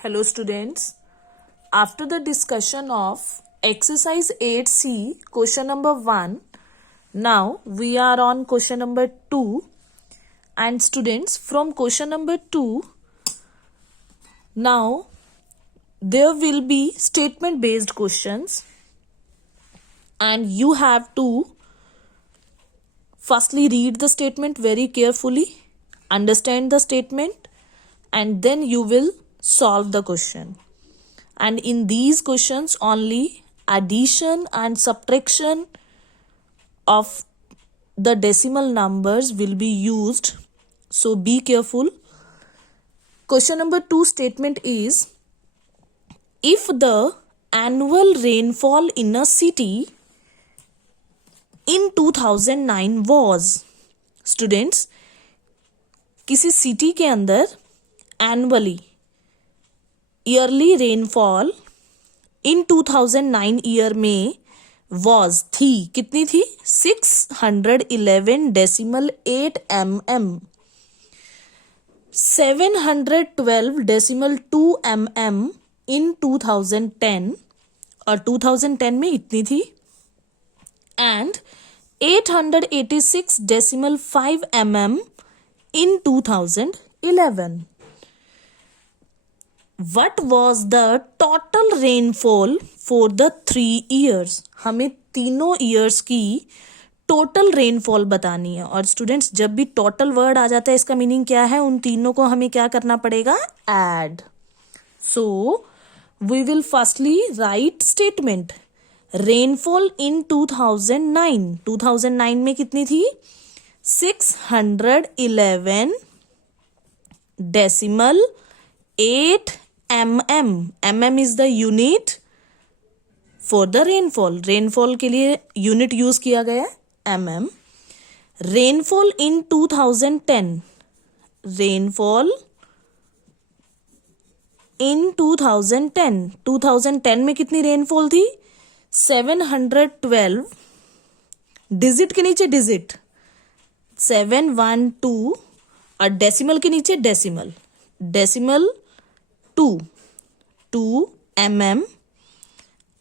Hello students, after the discussion of exercise 8C question number 1, now we are on question number 2 and students from question number 2, now there will be statement based questions and you have to firstly read the statement very carefully, understand the statement and then you will solve the question. And in these questions only addition and subtraction of the decimal numbers will be used, so be careful. Question number 2 statement is, if the annual rainfall in a city in 2009 was, students, किसी city के अंदर annually yearly rainfall in 2009 year में was थी, कितनी थी? 611.8 mm, 712.2 mm इन 2010 और 2010 में इतनी थी and 886.5 mm in 2011. What was the total rainfall for the 3 years? हमें तीनों ईयर्स की टोटल रेनफॉल बतानी है. और स्टूडेंट्स, जब भी टोटल वर्ड आ जाता है इसका मीनिंग क्या है? उन तीनों को हमें क्या करना पड़ेगा? Add. So we will firstly write statement. Rainfall in 2009. 2009 में कितनी थी? 611.8 mm. mm is the unit for the rainfall. Rainfall के लिए यूनिट यूज किया गया है mm. Rainfall in 2010. Rainfall in 2010. 2010 में कितनी रेनफॉल थी? 712. डिजिट के नीचे डिजिट 712 और डेसिमल के नीचे डेसिमल 2 mm.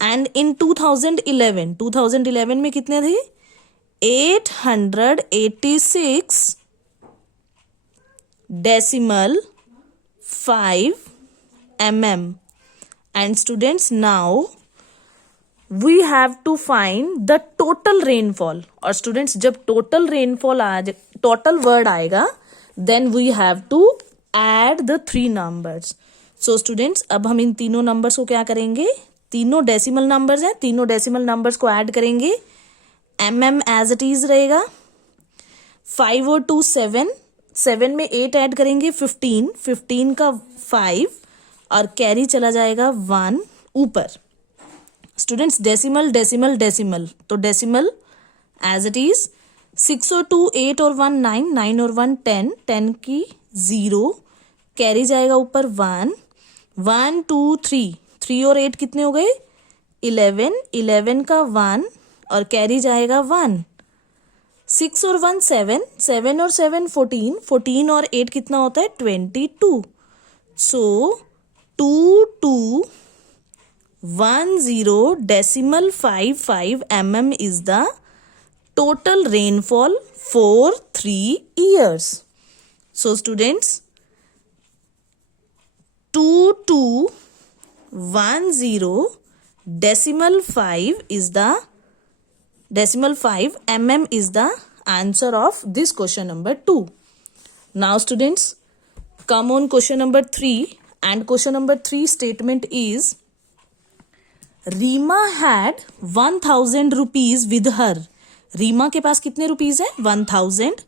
एंड इन 2011 में कितने थे? 886.5 mm. And students, now we have to find the total rainfall. और स्टूडेंट्स, जब टोटल रेनफॉल टोटल वर्ड आएगा then we have to add the 3 numbers. so students, अब हम इन तीनों नंबर्स को क्या करेंगे? तीनों डेसिमल नंबर्स हैं, तीनों डेसिमल नंबर्स को ऐड करेंगे. mm एज इट इज रहेगा. 5 और 2 7. 7 में 8 ऐड करेंगे 15. 15 का 5 और कैरी चला जाएगा 1 ऊपर. स्टूडेंट्स, डेसिमल डेसिमल डेसिमल, तो डेसिमल एज इट इज. 6 और 2 8 और 1 9. 9 और 1 10. 10 की 0 कैरी जाएगा ऊपर 1. 1 2 3. 3 और 8 कितने हो गए? 11. 11 का 1 और कैरी जाएगा 1. 6 और 1 7. 7 और 7 14. 14 और 8 कितना होता है? 22. सो 2210.55 mm is the total rainfall for 3 years. So students, 2210.5 is the decimal 5 mm is the answer of this question number 2. Now students, come on question number 3, and question number 3 statement is, Reema had 1000 rupees with her. Reema के पास कितने rupees है? 1000.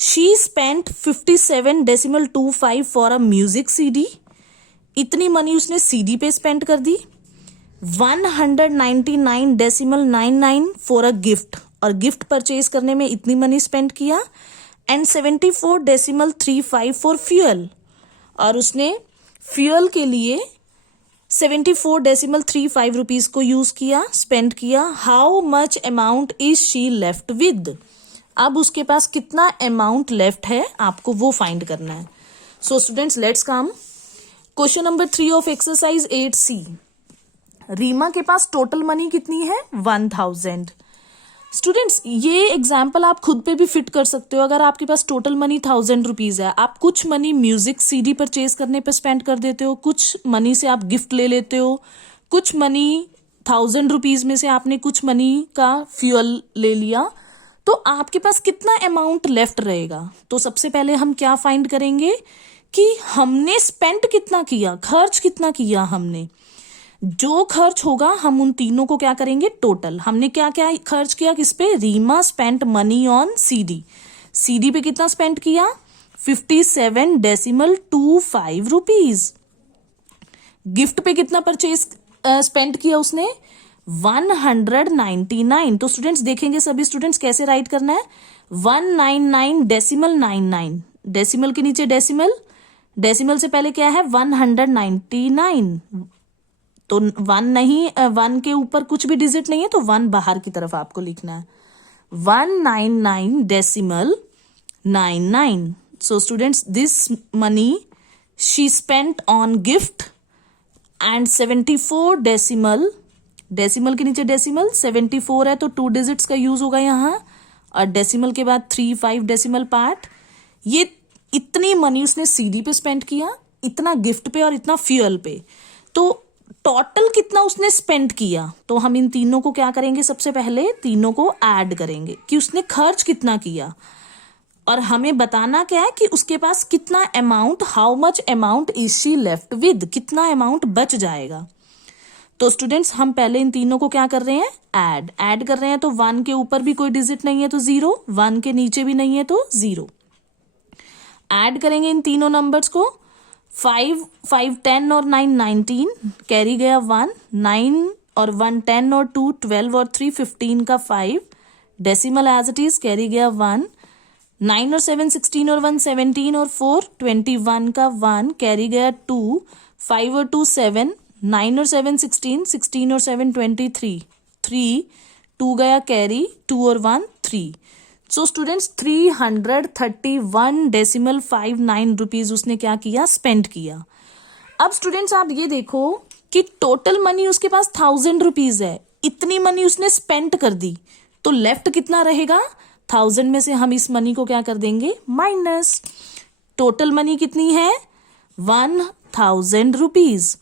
She spent 57.25 for a music CD. इतनी money उसने CD पे spend कर दी. 199.99 for a gift, और गिफ्ट परचेज करने में इतनी मनी स्पेंड किया. एंड 74.35 फॉर फ्यूअल, और उसने फ्यूअल के लिए 74.35 रुपीज को यूज किया, स्पेंड किया. How much amount is she left with. अब उसके पास कितना अमाउंट लेफ्ट है आपको वो फाइंड करना है. So students, let's come. Question number 3 of exercise 8C। Reema के पास टोटल मनी कितनी है? 1000। स्टूडेंट्स, ये एग्जाम्पल आप खुद पे भी फिट कर सकते हो। अगर आपके पास टोटल मनी 1000 रुपीज है, आप कुछ मनी म्यूजिक सीडी परचेज करने पे स्पेंड कर देते हो, कुछ मनी से आप गिफ्ट ले लेते हो, कुछ मनी 1000 रुपीज में से आपने कुछ मनी का फ्यूल ले लिया, तो आपके पास कितना अमाउंट लेफ्ट रहेगा? तो सबसे पहले हम क्या फाइंड करेंगे कि हमने स्पेंड कितना किया, खर्च कितना किया हमने। जो खर्च होगा हम उन तीनों को क्या करेंगे? टोटल। हमने क्या क्या खर्च किया? किस पे? Reema spent money on CD. CD पे कितना स्पेंड किया? 57.25 रुपीज। गिफ्ट पे कितना परचेज स्पेंड किया उसने? 199। तो स्टूडेंट्स देखेंगे, सभी स्टूडेंट्स कैसे राइट करना है? 199.99। डेसिमल के नीचे डेसिमल, डेसिमल से पहले क्या है? 199। तो 1 नहीं, 1 के ऊपर कुछ भी डिजिट नहीं है, तो 1 बाहर की तरफ आपको लिखना है। 199.99। So students, this money she spent on gift and 74 decimal, decimal के नीचे डेसिमल, 74 है तो 2 डिजिट्स का यूज होगा यहां, और डेसिमल के बाद 3-5 डेसिमल पार्ट। ये इतनी मनी उसने सीडी पे स्पेंड किया, इतना गिफ्ट पे और इतना फ्यूल पे। तो टोटल कितना उसने स्पेंड किया? तो हम इन तीनों को क्या करेंगे? सबसे पहले तीनों को ऐड करेंगे कि उसने खर्च कितना किया, और हमें बताना क्या है कि उसके पास कितना amount, how much amount is she left with, कितना अमाउंट बच जाएगा। तो स्टूडेंट्स, हम पहले इन तीनों को क्या कर रहे हैं? ऐड कर रहे हैं। तो 1 के ऊपर भी कोई डिजिट नहीं है तो 0, 1 के नीचे भी नहीं है तो 0। ऐड करेंगे इन तीनों नंबर्स को। 5 10 और 9 19, कैरी गया 1, 9 और 1 10 और 2 12 और 3 15 का 5, decimal as it is, carry गया 1, 9 और 7 16 और 1 17 और 4 21 का 1, कैरी गया 2, 5 और 2 7, 9 और 7 16, 16 और 7 23, 3 2 गया कैरी, 2 और 1 3। सो स्टूडेंट्स, 331.59 रुपीज उसने क्या किया? स्पेंड किया। अब स्टूडेंट्स आप ये देखो कि टोटल मनी उसके पास 1000 रुपीज है, इतनी मनी उसने स्पेंड कर दी, तो लेफ्ट कितना रहेगा? 1000 में से हम इस मनी को क्या कर देंगे? माइनस। टोटल मनी कितनी है? 1000 रुपीज,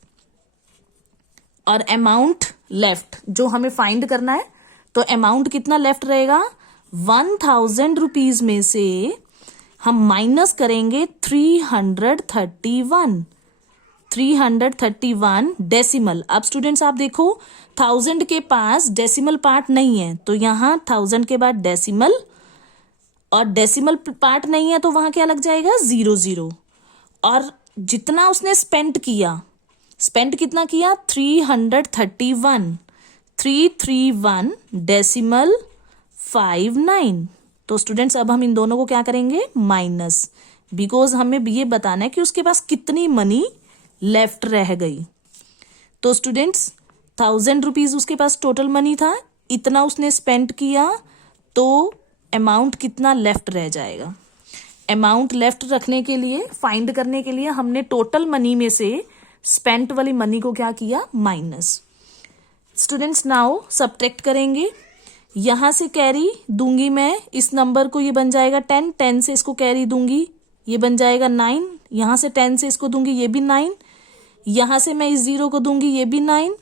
और अमाउंट लेफ्ट जो हमें फाइंड करना है, तो अमाउंट कितना लेफ्ट रहेगा? 1000 रुपीज में से हम माइनस करेंगे 331 डेसिमल। अब स्टूडेंट्स आप देखो, 1000 के पास डेसिमल पार्ट नहीं है, तो यहां 1000 के बाद डेसिमल, और डेसिमल पार्ट नहीं है तो वहां क्या लग जाएगा? 0 0। और जितना उसने स्पेंड किया, स्पेंड कितना किया? 331 डेसिमल 59। तो स्टूडेंट्स अब हम इन दोनों को क्या करेंगे? माइनस, बिकॉज हमें ये बताना है कि उसके पास कितनी मनी लेफ्ट रह गई। तो स्टूडेंट्स, 1000 रुपीज उसके पास टोटल मनी था, इतना उसने स्पेंड किया, तो अमाउंट कितना लेफ्ट रह जाएगा? अमाउंट लेफ्ट रखने के लिए, फाइंड करने के लिए, हमने टोटल मनी में से स्पेंट वाली मनी को क्या किया? माइनस। स्टूडेंट्स नाउ सब्ट्रैक्ट करेंगे। यहां से कैरी दूंगी मैं इस नंबर को, ये बन जाएगा 10, 10 से इसको कैरी दूंगी, ये बन जाएगा 9, यहां से 10 से इसको दूंगी, ये भी 9, यहां से मैं इस 0 को दूंगी, ये भी 9,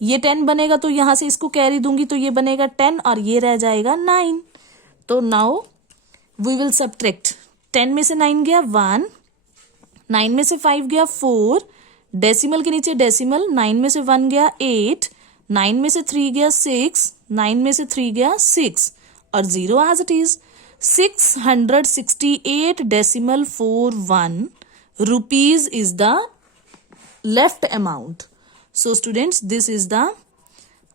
ये 10 बनेगा तो यहां से इसको कैरी दूंगी तो ये बनेगा 10, और ये रह जाएगा 9। तो नाउ वी विल सब्ट्रैक्ट। 10 में से 9 गया 1, 9 में से 5 गया 4, डेसिमल के नीचे डेसिमल, 9 में से 1 गया 8, 9 में से 3 गया 6, 9 में से 3 गया 6, और 0 as it is. 668.41 rupees is the left amount. So students, this is the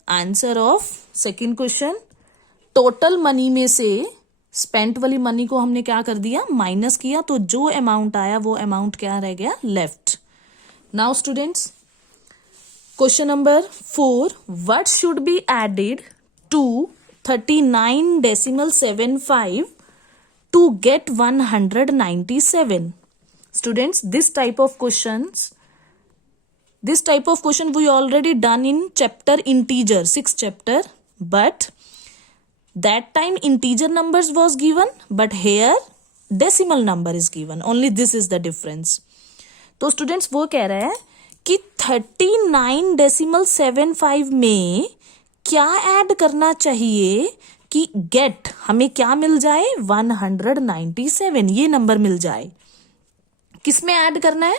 answer of second question. Total money में से स्पेंट वाली मनी को हमने क्या कर दिया? माइनस किया, तो जो अमाउंट आया वो अमाउंट क्या रह गया? Left. Now students, question number 4, what should be added to 39.75 to get 197? Students, this type of questions This type of question we already done in chapter integer, 6th chapter, but that time integer numbers was given, but here decimal number is given. Only this is the difference. तो students वो कह रहा है कि 39.75 में क्या add करना चाहिए कि गेट हमें क्या मिल जाए, 197 ये नंबर मिल जाए. किसमें ऐड करना है,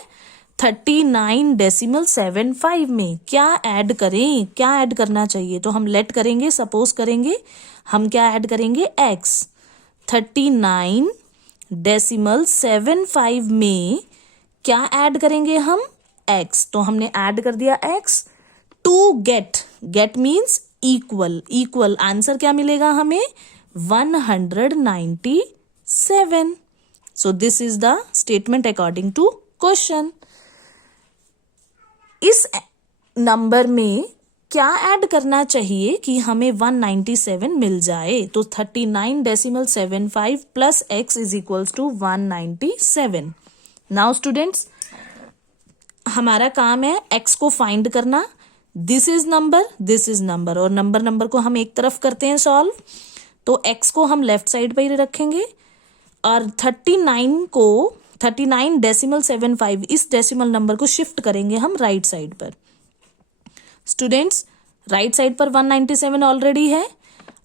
39.75 में क्या ऐड करें, क्या ऐड करना चाहिए. तो हम लेट करेंगे, सपोज करेंगे, हम क्या ऐड करेंगे, x. 39.75 में क्या ऐड करेंगे हम, x. तो हमने ऐड कर दिया x to get means equal. Equal answer क्या मिलेगा हमें, 197. So this is the statement according to question. इस नंबर में क्या ऐड करना चाहिए कि हमें 197 मिल जाए. तो 39.75 plus x is equals to 197. Now students हमारा काम है x को फाइंड करना. दिस इज नंबर और नंबर को हम एक तरफ करते हैं सॉल्व. तो x को हम लेफ्ट साइड पर ही रखेंगे और 39.75 इस डेसिमल नंबर को शिफ्ट करेंगे हम राइट साइड पर. स्टूडेंट्स राइट साइड पर 197 ऑलरेडी है.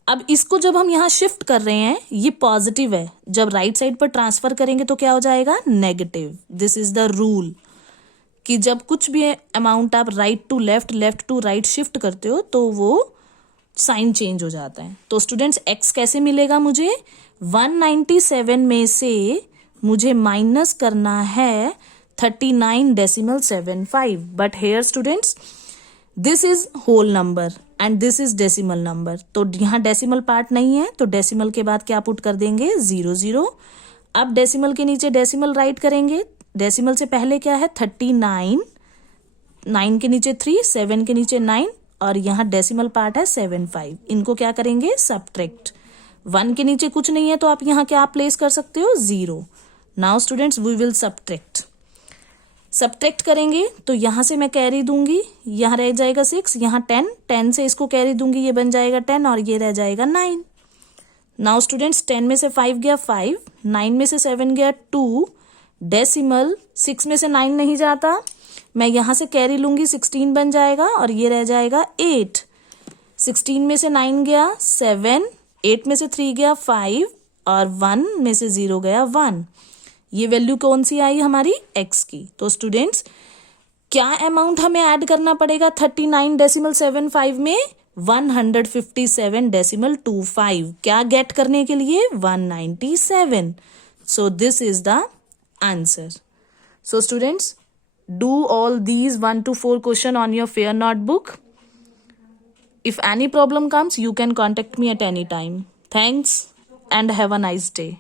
अब इसको जब हम यहां शिफ्ट कर रहे हैं ये पॉजिटिव है, जब राइट साइड पर ट्रांसफर करेंगे तो क्या हो जाएगा, negative. This is the rule कि जब कुछ भी अमाउंट आप right to left to right shift करते हो तो वो साइन चेंज हो जाता है. तो स्टूडेंट्स x कैसे मिलेगा, मुझे 197 में से मुझे माइनस करना है 39.75. But here students this is whole number and this is decimal number. तो यहाँ डेसिमल पार्ट नहीं है तो डेसिमल के बाद क्या पुट कर देंगे, 0. अब डेसिमल के नीचे डेसिमल राइट करेंगे. डेसिमल से पहले क्या है, 39, 9 के नीचे 3, 7 के नीचे 9 और यहाँ डेसिमल पार्ट है 75. इनको क्या करेंगे, सब्ट्रैक्ट. 1 के नीचे कुछ नहीं है तो आप यहाँ क्या प्लेस कर सकते हो, 0. Now students we will subtract करेंगे. तो यहाँ से मैं कैरी दूंगी, यहाँ रह जाएगा 6, यहाँ 10 से इसको कैरी दूंगी, ये बन जाएगा 10 और ये रह जाएगा 9. नाउ स्टूडेंट्स 10 में से 5 गया 5, 9 में से 7 गया 2, डेसिमल 6 में से 9 नहीं जाता, मैं यहाँ से कैरी लूंगी 16 बन जाएगा और ये रह जाएगा 8. 16 में से 9 गया 7, 8 में से 3 गया 5 और 1 में से 0 गया 1. ये वैल्यू कौन सी आई हमारी, x की. तो स्टूडेंट्स क्या अमाउंट हमें ऐड करना पड़ेगा 39.75 में, 157.25. क्या गेट करने के लिए, 197. So this is the answer. So students do all these 1 to 4 question on your fair notebook. If any problem comes, you can contact me at any time. Thanks and have a nice day.